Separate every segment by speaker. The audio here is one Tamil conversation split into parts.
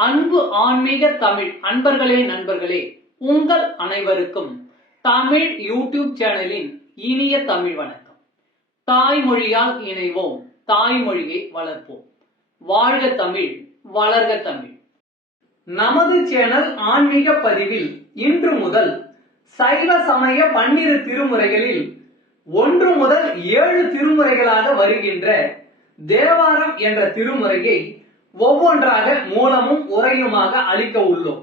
Speaker 1: அன்பு ஆன்மீக தமிழ் அன்பர்களே நண்பர்களே உங்கள் அனைவருக்கும் தமிழ் யூடியூப் சேனலின் இனிய தமிழ் வணக்கம். தாய்மொழியால் இணைவோம் தாய்மொழியை வளர்ப்போம். வாழ்க தமிழ் வளர்க தமிழ். நமது சேனல் ஆன்மீக பதிவில் இன்று முதல் சைவ சமய பன்னிரு திருமுறைகளில் ஒன்று முதல் ஏழு திருமுறைகளாக வருகின்ற தேவாரம் என்ற திருமுறையை ஒவ்வொன்றாக மூலமும் உரையுமாக அளிக்க உள்ளோம்.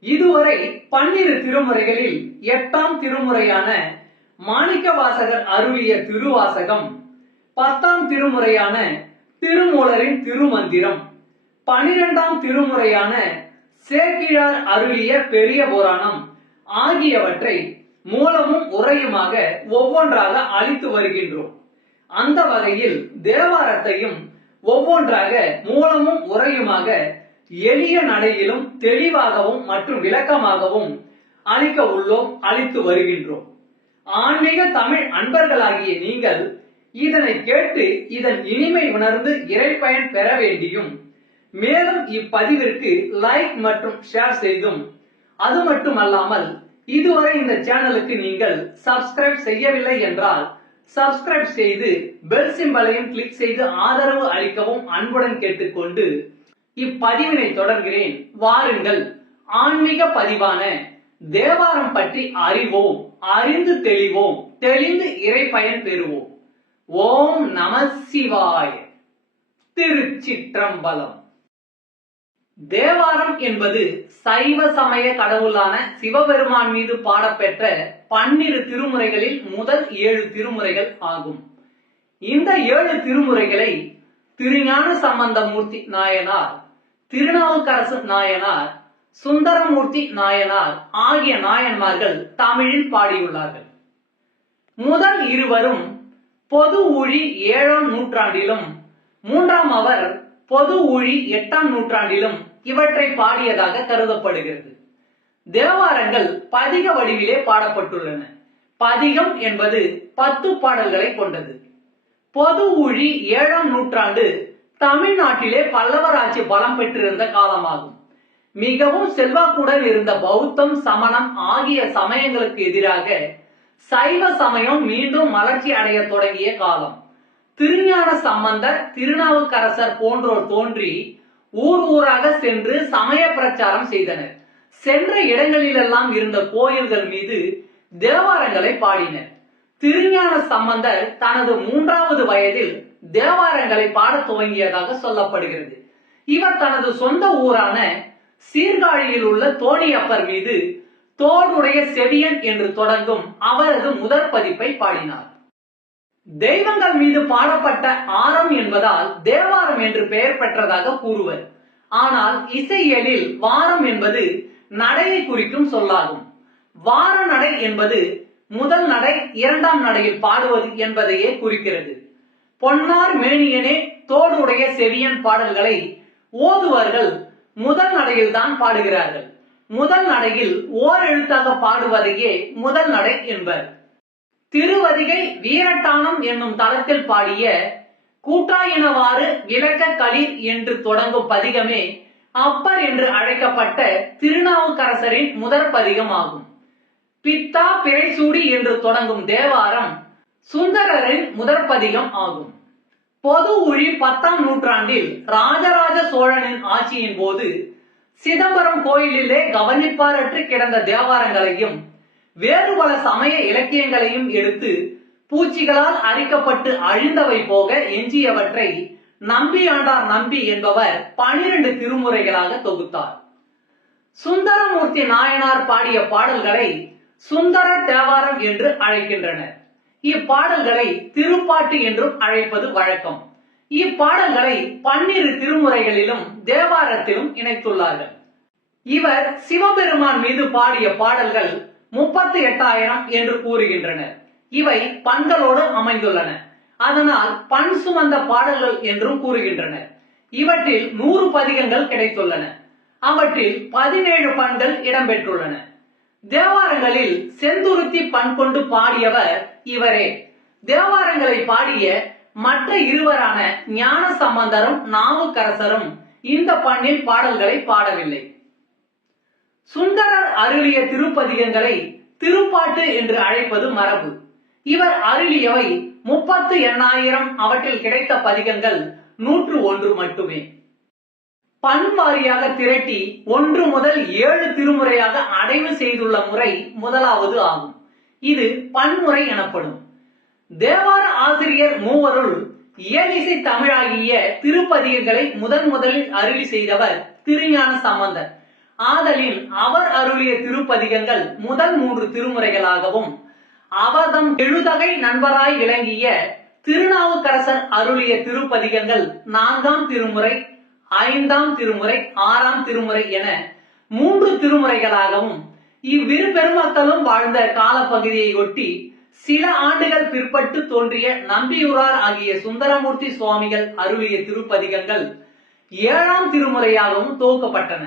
Speaker 1: இதுவரை பன்னிரு திருமுறைகளில் எட்டாம் திருமுறையான மாணிக்க வாசகர் அருளிய திருவாசகம் பத்தாம் திருமுறையான திருமூலரின் திருமந்திரம் பனிரெண்டாம் திருமுறையான சேக்கிழார் அருளிய பெரிய புராணம் ஆகியவற்றை மூலமும் உரையுமாக ஒவ்வொன்றாக அளித்து வருகின்றோம். அந்த வகையில் தேவாரத்தையும் ஒவ்வொன்றாக மூலமும் உரையுமாக எளிய நடையிலும் தெளிவாகவும் மற்றும் விளக்கமாகவும் அளிக்க உள்ளோம் அளித்து வருகின்றோம். ஆன்மீக தமிழ் அன்பர்களாகிய நீங்கள் இதனை கேட்டு இதன் இனிமை உணர்ந்து இறைப்பயன் பெற வேண்டியும் மேலும் இப்பதிவிற்கு லைக் மற்றும் ஷேர் செய்தும். அது மட்டுமல்லாமல் இதுவரை இந்த சேனலுக்கு நீங்கள் சப்ஸ்கிரைப் செய்யவில்லை என்றால் சப்ஸ்கிரைப் செய்து பெல் சிம்பலையும் கிளிக் செய்து ஆதரவு அளிக்கவும் அன்புடன் கேட்டுக்கொண்டு இப்பதிவினை தொடர்கிறேன். வாருங்கள். ஆன்மீக பதிவான தேவாரம் பற்றி அறிவோம் அறிந்து தெளிவோம் தெளிந்து இறைப்பயன் பெறுவோம். ஓம் நம சிவாய. திருச்சிற்றம்பலம். தேவாரம் என்பது சைவ சமய கடவுளான சிவபெருமான் மீது பாடப்பெற்ற பன்னிரு திருமுறைகளில் முதல் ஏழு திருமுறைகள் ஆகும். இந்த ஏழு திருமுறைகளை திருஞான சம்பந்தமூர்த்தி நாயனார் திருநாவுக்கரசு நாயனார் சுந்தரமூர்த்தி நாயனார் ஆகிய நாயன்மார்கள் தமிழில் பாடியுள்ளார்கள். முதல் இருவரும் பொது ஊழி ஏழாம் நூற்றாண்டிலும் மூன்றாம் அவர் பொது ஒழி எட்டாம் நூற்றாண்டிலும் இவற்றை பாடியதாக கருதப்படுகிறது. தேவாரங்கள் பதிக வடிவிலே பாடப்பட்டுள்ளன. பதிகம் என்பது பத்து பாடல்களை கொண்டது. பொது ஊழி ஏழாம் நூற்றாண்டு தமிழ்நாட்டிலே பல்லவராட்சி பலம் பெற்றிருந்த காலமாகும். மிகவும் செல்வாக்குடன் இருந்த பௌத்தம் சமணம் ஆகிய சமயங்களுக்கு எதிராக சைவ சமயம் மீண்டும் மலர்ச்சி அடைய தொடங்கிய காலம். திருஞான சம்பந்தர் திருநாவுக்கரசர் போன்றோர் தோன்றி ஊர் ஊராக சென்று சமய பிரச்சாரம் செய்தனர். சென்ற இடங்களிலெல்லாம் இருந்த கோயில்கள் மீது தேவாரங்களை பாடினர். திருஞான சம்பந்தர் தனது மூன்றாவது வயதில் தேவாரங்களை பாடத் துவங்கியதாக சொல்லப்படுகிறது. இவர் தனது சொந்த ஊரான சீர்காழியில் உள்ள தோணியப்பர் மீது தோடுடைய செவியன் என்று தொடங்கும் அவரது முதற் பதிப்பை பாடினார். தெய்வங்கள் மீது பாடப்பட்ட ஆரம் என்பதால் தேவாரம் என்று பெயர் பெற்றதாக கூறுவர். ஆனால் இசையியலில் வாரம் என்பது நடையை குறிக்கும் சொல்லாகும். வார நடை என்பது முதல் நடை இரண்டாம் நடையில் பாடுவது என்பதையே குறிக்கிறது. பொன்னார் மேனியனே தோடுடைய செவியன் பாடல்களை ஓதுவர்கள் முதல் நடையில் தான் பாடுகிறார்கள். முதல் நடையில் ஓர் எழுத்தாக பாடுவதையே முதல் நடை என்பர். திருவதிகை வீரட்டானம் என்னும் தளத்தில் பாடிய கூட்டாயினவாறு விளக்க களிர் என்று தொடங்கும் பதிகமே அப்பர் என்று அழைக்கப்பட்ட திருநாவுக்கரசரின் முதற் பதிகம் ஆகும் பித்தா பிழைசூடி என்று தொடங்கும் தேவாரம் சுந்தரரின் முதற் பதிகம் ஆகும். பொது உழி பத்தாம் நூற்றாண்டில் ராஜராஜ சோழனின் ஆட்சியின் போது சிதம்பரம் கோயிலிலே கவனிப்பாரற்று கிடந்த தேவாரங்களையும் வேறு பல சமய இலக்கியங்களையும் எடுத்து பூச்சிகளால் அரிக்கப்பட்டு அழிந்தவை போக எஞ்சியவற்றை நம்பி ஆண்டார் நம்பி என்பவர் பனிரெண்டு திருமுறைகளாக தொகுத்தார். சுந்தரமூர்த்தி நாயனார் பாடிய பாடல்களை சுந்தர தேவாரம் என்று அழைக்கின்றனர். இப்பாடல்களை திருப்பாட்டு என்றும் அழைப்பது வழக்கம். இப்பாடல்களை பன்னிரு திருமுறைகளிலும் தேவாரத்திலும் இணைத்துள்ளார்கள். இவர் சிவபெருமான் மீது பாடிய பாடல்கள் முப்பத்தி எட்டாயிரம் என்று கூறுகின்றனர். இவை பண்களோடு அமைந்துள்ளன. அதனால் பண் சுமந்த பாடல்கள் என்றும் கூறுகின்றனர். இவற்றில் நூறு பதிகங்கள் கிடைத்துள்ளன. அவற்றில் பதினேழு பண்கள் இடம்பெற்றுள்ளன. தேவாரங்களில் செந்துருத்தி பண் கொண்டு பாடியவர் இவரே. தேவாரங்களை பாடிய மற்ற இருவரான ஞான சம்பந்தரும் நாவுக்கரசரும் இந்த பண்ணில் பாடல்களை பாடவில்லை. சுந்தரர் அருளிய திருப்பதிகங்களை திருப்பாட்டு என்று அழைப்பது மரபு. இவர் அருளியவை முப்பத்து எண்ணாயிரம் அவற்றில் கிடைத்த பதிகங்கள் நூற்று ஒன்று மட்டுமே. பண்பாரியாக திரட்டி ஒன்று முதல் ஏழு திருமுறையாக அடைவு செய்துள்ள முறை முதலாவது ஆகும். இது பன்முறை எனப்படும். தேவார ஆசிரியர் மூவருள் இயலிசை தமிழாகிய திருப்பதிகங்களை முதன் முதலில் அருளி செய்தவர் திருஞான சம்பந்தர். ஆதலின் அவர் அருளிய திருப்பதிகங்கள் முதல் மூன்று திருமுறைகளாகவும் அவதம் எழுதகை நண்பராய் விளங்கிய திருநாவுக்கரசர் அருளிய திருப்பதிகங்கள் நான்காம் திருமுறை ஐந்தாம் திருமுறை ஆறாம் திருமுறை என மூன்று திருமுறைகளாகவும் இவ்விரு பெருமக்களும் வாழ்ந்த காலப்பகுதியை ஒட்டி சில ஆண்டுகள் பிற்பட்டு தோன்றிய நம்பியூரார் ஆகிய சுந்தரமூர்த்தி சுவாமிகள் அருளிய திருப்பதிகங்கள் ஏழாம் திருமுறையாகவும் துவக்கப்பட்டன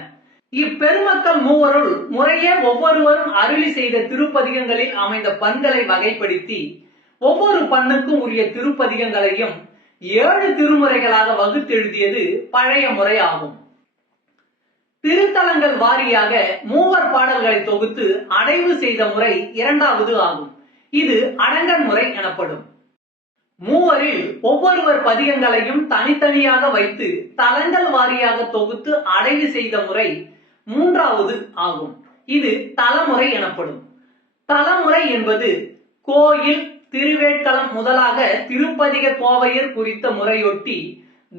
Speaker 1: இப்பெருமக்கள் மூவருள் முறையே ஒவ்வொருவரும் அருளி செய்த திருப்பதிகங்களில் அமைந்த பண்களை வகைப்படுத்தி ஒவ்வொரு பண்ணுக்கும் உரிய திருப்பதிகங்களையும் ஏழு திருமுறைகளாக வகுத்தெழுதியது பழைய முறை ஆகும் திருத்தலங்கள் வாரியாக மூவர் பாடல்களை தொகுத்து அடைவு செய்த முறை இரண்டாவது ஆகும். இது அடங்கன் முறை எனப்படும். மூவரில் ஒவ்வொருவர் பதிகங்களையும் தனித்தனியாக வைத்து தலங்கள் வாரியாக தொகுத்து அடைவு செய்த முறை மூன்றாவது ஆகும். இது தலமுறை எனப்படும். தலமுறை என்பது கோயில் திருவேட்களம் முதலாக திருப்பதிக கோவையர் குறித்த முறையொட்டி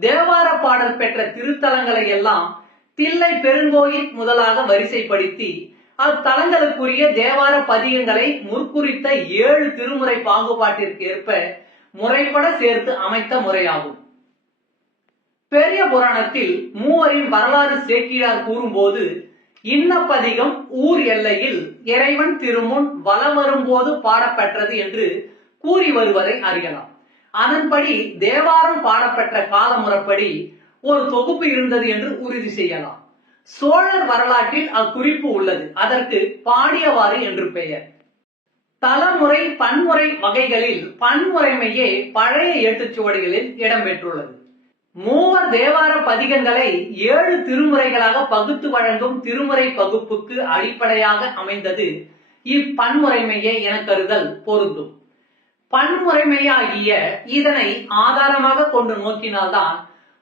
Speaker 1: தேவார பாடல் பெற்ற திருத்தலங்களை எல்லாம் தில்லை பெருங்கோயில் முதலாக வரிசைப்படுத்தி அத்தலங்களுக்குரிய தேவார பதிகங்களை முற்குறித்த ஏழு திருமுறை பாகுபாட்டிற்கு ஏற்ப முறைப்பட சேர்த்து அமைத்த முறையாகும். பெரிய புராணத்தில் மூவரின் வரலாறு சேக்கிழார் கூறும்போது இன்னப்பதிகம் ஊர் எல்லையில் இறைவன் திருமுன் வலம் வரும்போது பாடப்பெற்றது என்று கூறி வருவதை அறியலாம். அதன்படி தேவாரம் பாடப்பெற்ற காலமுறைப்படி ஒரு தொகுப்பு இருந்தது என்று உறுதி செய்யலாம். சோழர் வரலாற்றில் அக்குறிப்பு உள்ளது. அதற்கு பாடியவாறு என்று பெயர். தலைமுறை பன்முறை வகைகளில் பன்முறைமையே பழைய ஏட்டுச்சுவடிகளில் இடம்பெற்றுள்ளது. மூவர் தேவார பதிகங்களை ஏழு திருமுறைகளாக பகுத்து வழங்கும் திருமுறை பகுப்புக்கு அடிப்படையாக அமைந்தது. இப்பன்முறைமையே என கருதல் பொருந்தும். பன்முறைமையாகிய இதனை ஆதாரமாக கொண்டு நோக்கினால்தான்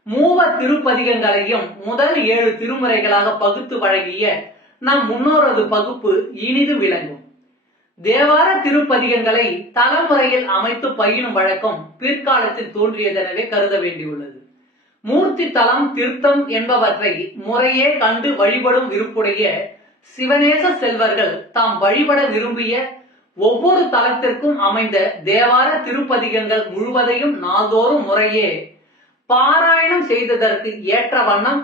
Speaker 1: மூவர் திருப்பதிகங்களையும் முதல் ஏழு திருமுறைகளாக பகுத்து வழங்கிய நம் முன்னோரது பகுப்பு இனிது விளங்கும். தேவார திருப்பதிகங்களை தலைமுறையில் அமைத்து பயிலும் வழக்கம் பிற்காலத்தில் தோன்றியதெனவே கருத வேண்டியுள்ளது. மூர்த்தி தலம் திருத்தம் என்பவற்றை முறையே கண்டு வழிபடும் விருப்புடைய சிவநேச செல்வர்கள் தாம் வழிபட விரும்பிய ஒவ்வொரு தலத்திற்கும் அமைந்த தேவார திருப்பதிகங்கள் முழுவதையும் நாள்தோறும் முறையே பாராயணம் செய்ததற்கு ஏற்ற வண்ணம்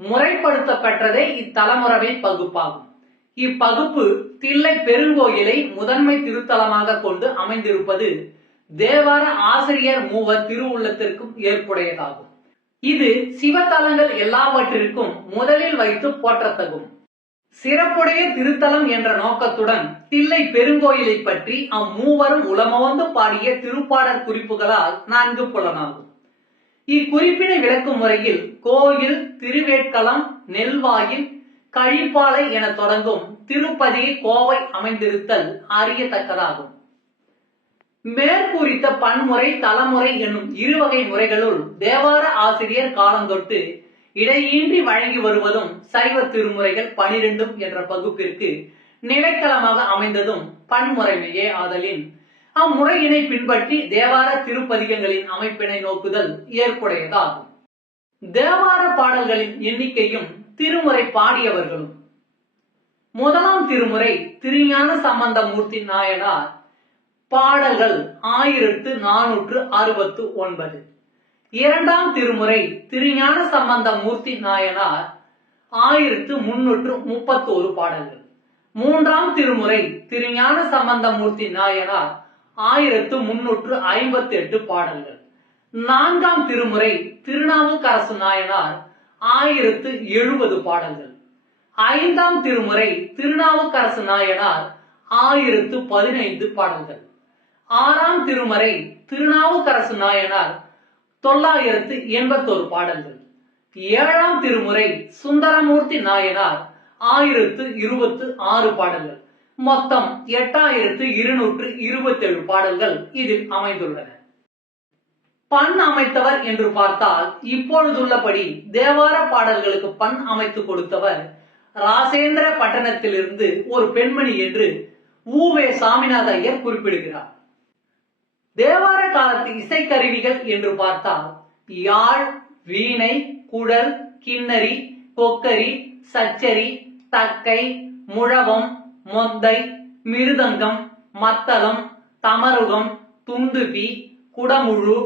Speaker 1: முறைப்படுத்தப்பெற்றதே இத்தலமுறைமை பகுப்பாகும். இப்பகுப்பு தில்லை பெருங்கோயிலை முதன்மை திருத்தலமாக கொண்டு அமைந்திருப்பது தேவார ஆசிரியர் மூவர் திருவுள்ளத்திற்கும் ஏற்புடையதாகும். இது சிவத்தலங்கள் எல்லாவற்றிற்கும் முதலில் வைத்து போற்றத்தகும். சிறப்புடைய திருத்தலம் என்ற நோக்கத்துடன் தில்லை பெருங்கோயிலை பற்றி அம்மூவரும் உளமவந்து பாடிய திருப்பாடற் குறிப்புகளால் நான்கு புலனாகும். இக்குறிப்பினை விளக்கும் முறையில் கோயில் திருவேட்களம் நெல்வாயில் கழிப்பாலை என தொடங்கும் திருப்பதி கோவை அமைந்திருத்தல் அறியத்தக்கதாகும். மேற்கூறித்த பன்முறை தலைமுறை என்னும் இருவகை முறைகளுள் தேவார ஆசிரியர் காலந்தொட்டு இடையின்றி வழங்கி வருவதும் சைவ திருமுறைகள் பனிரெண்டும் என்ற பகுப்பிற்கு நிலைக்களமாக அமைந்ததும் பன்முறைமையே ஆதலின். அம்முறையினை பின்பற்றி தேவார திருப்பதிகங்களின் அமைப்பினை நோக்குதல் ஏற்புடையதாகும். தேவார பாடல்களின் எண்ணிக்கையும் திருமுறை பாடியவர்களும். முதலாம் திருமுறை திருஞான சம்பந்தமூர்த்தி நாயனார் பாடல்கள் ஆயிரத்து நானூற்று அறுபத்து ஒன்பது. இரண்டாம் திருமுறை திருஞான சம்பந்த மூர்த்தி நாயனார் ஆயிரத்து முன்னூற்று முப்பத்தோரு பாடல்கள். மூன்றாம் திருமுறை திருஞான சம்பந்த மூர்த்தி நாயனார் ஆயிரத்து முன்னூற்று ஐம்பத்தி எட்டு பாடல்கள். நான்காம் திருமுறை திருநாவுக்கரசு நாயனார் ஆயிரத்து எழுபது பாடல்கள். ஐந்தாம் திருமுறை திருநாவுக்கரசு நாயனார் ஆயிரத்து பதினைந்து பாடல்கள். ஆறாம் திருமறை திருநாவுக்கரசு நாயனார் தொள்ளாயிரத்து எண்பத்தோரு பாடல்கள். ஏழாம் திருமுறை சுந்தரமூர்த்தி நாயனார் ஆயிரத்து இருபத்து ஆறு பாடல்கள். மொத்தம் எட்டாயிரத்து இருநூற்று இருபத்தேழு பாடல்கள் இதில் அமைந்துள்ளன. பண் அமைத்தவர் என்று பார்த்தால் இப்பொழுதுள்ளபடி தேவார பாடல்களுக்கு பண் அமைத்து கொடுத்தவர் ராசேந்திர பட்டணத்திலிருந்து ஒரு பெண்மணி என்று ஊவே சாமிநாத ஐயர் குறிப்பிடுகிறார். தேவார காலத்து இசைக்கருவிகள் என்று பார்த்தால் யாழ் வீணை குடல் கிண்ணறி கொக்கரி சச்சரி தக்கை முழவம் மொந்தை மிருதங்கம் மத்தளம் தமருகம் துந்துபி குடமுழு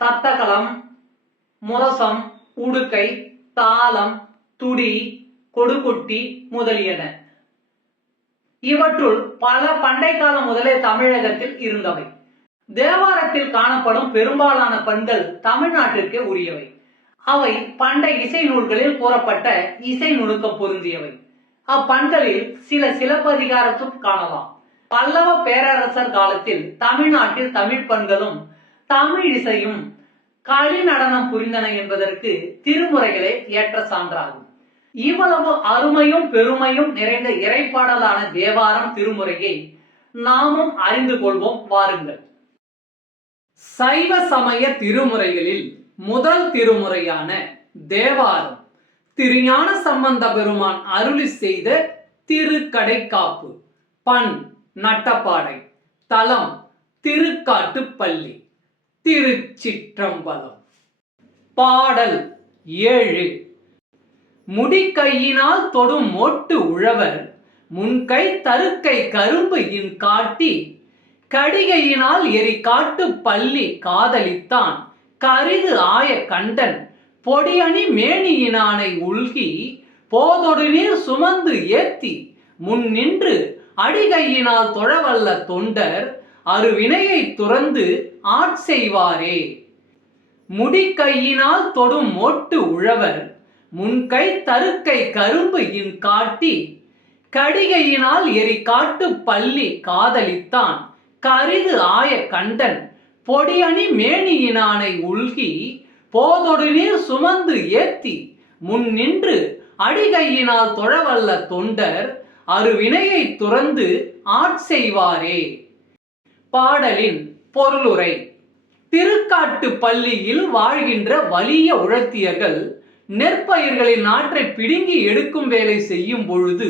Speaker 1: தத்தகலம் முரசம் உடுக்கை தாளம் துடி கொடுக்குட்டி முதலியன. இவற்றுள் பல பண்டை காலம் முதலே தமிழகத்தில் இருந்தவை. தேவாரத்தில் காணப்படும் பெரும்பாலான பண்கள் தமிழ்நாட்டிற்கே உரியவை. அவை பண்டை இசை நூல்களில் கூறப்பட்ட இசை நுணுக்கம் பொருந்தியவை. அப்பண்களில் சில சிலப்பதிகாரத்தும் காணலாம். பல்லவ பேரரசர் காலத்தில் தமிழ்நாட்டில் தமிழ் பண்களும் தமிழ் இசையும் களி நடனம் புரிந்தன என்பதற்கு திருமுறைகளே ஏற்ற சான்றாகும். இவ்வளவு அருமையும் பெருமையும் நிறைந்த இறைப்பாடலான தேவாரம் திருமுறையை நாமும் அறிந்து கொள்வோம் வாருங்கள். சைவ சமய திருமுறைகளில் முதல் திருமுறையான தேவாரம். திருஞான சம்பந்த பெருமான் அருளி செய்த திருக்கடைக்காப்பு. பண் நட்டப்பாடை. தலம் திருக்காட்டுப்பள்ளி திருச்சிற்றம்பலம். பாடல் ஏழு. முடிக்கையினால் தொடும் மோட்டு உழவர் முன்கை தருக்கை கரும்பு இன் காட்டி கடிகையினால் எரி காட்டு பள்ளி காதலித்தான். கரிது ஆய கண்டன் பொடியணி மேனியினானை உள்கி போதொடு நீர் சுமந்து ஏத்தி. முன் நின்று அடிகையினால் தொழவல்ல தொண்டர் அருவினையை துறந்து ஆட்செய்வாரே முடிக்கையினால் தொடும் மோட்டு உழவர் முன்கை தருக்கை கரும்பு இன் காட்டி கடிகையினால் எரி காட்டு பள்ளி காதலித்தான். கரிது ஆய கண்டன் பொடியணி மேனியினானை உள்கி போதொடு நீர் சுமந்து ஏத்தி முன் நின்று அடிகையினால் தொழவல்ல தொண்டர் அருவினையை துறந்து ஆட்செய்வாரே பாடலின் பொருளுரை. திருக்காட்டு பள்ளியில் வாழ்கின்ற வலிய உழத்தியர்கள் நெற்பயிர்களின் நாற்றை பிடுங்கி எடுக்கும் வேலை செய்யும் பொழுது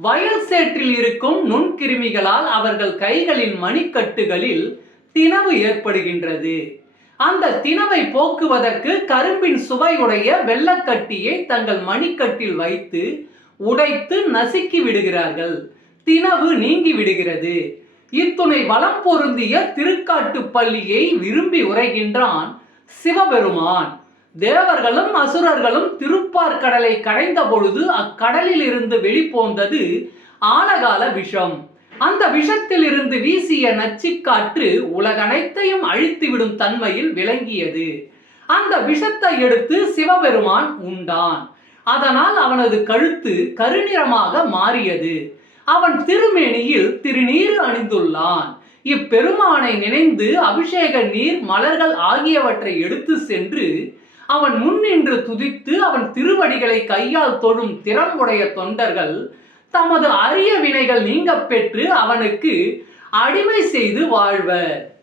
Speaker 1: வயல் சேற்றில் இருக்கும் நுண்கிருமிகளால் அவர்கள் கைகளின் மணிக்கட்டுகளில் தினவு ஏற்படுகின்றது. அந்த தினவை போக்குவதற்கு கரும்பின் சுவையுடைய வெள்ளக்கட்டியை தங்கள் மணிக்கட்டில் வைத்து உடைத்து நசுக்கி விடுகிறார்கள். தினவு நீங்கி விடுகிறது. இத்துணை வளம் பொருந்திய திருக்காட்டு பள்ளியை விரும்பி உரைகின்றான் சிவபெருமான். தேவர்களும் அசுரர்களும் திருப்பார் கடலை கடைந்த பொழுது அக்கடலில் இருந்து வெளிப்போந்தது ஆலகால விஷம். அந்த விஷத்தில் இருந்து வீசிய நச்சுக்காற்று உலகனைத்தையும் அழித்துவிடும் தன்மையில் விளங்கியது. அந்த விஷத்தை எடுத்து சிவபெருமான் உண்டான். அதனால் அவனது கழுத்து கருநிறமாக மாறியது. அவன் திருமேனியில் திருநீர் அணிந்துள்ளான். இப்பெருமானை நினைந்து அபிஷேக நீர் மலர்கள் ஆகியவற்றை எடுத்து சென்று அவன் முன்னின்று துதித்து அவன் திருவடிகளை கையால் தொழும் திறம் உடைய தொண்டர்கள் தமது அரிய வினைகள் நீங்க பெற்று அவனுக்கு அடிமை செய்து வாழ்வர்.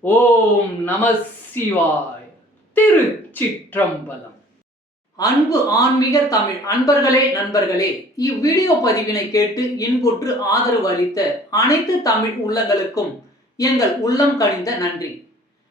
Speaker 1: ஓம் நம சிவாய். திருச்சிற்றம்பலம். அன்பு ஆன்மீக தமிழ் அன்பர்களே நண்பர்களே இவ்வீடியோ பதிவினை கேட்டு இன்புற்று ஆதரவு அளித்த அனைத்து தமிழ் உள்ளங்களுக்கும் எங்கள் உள்ளம் கணிந்த நன்றி.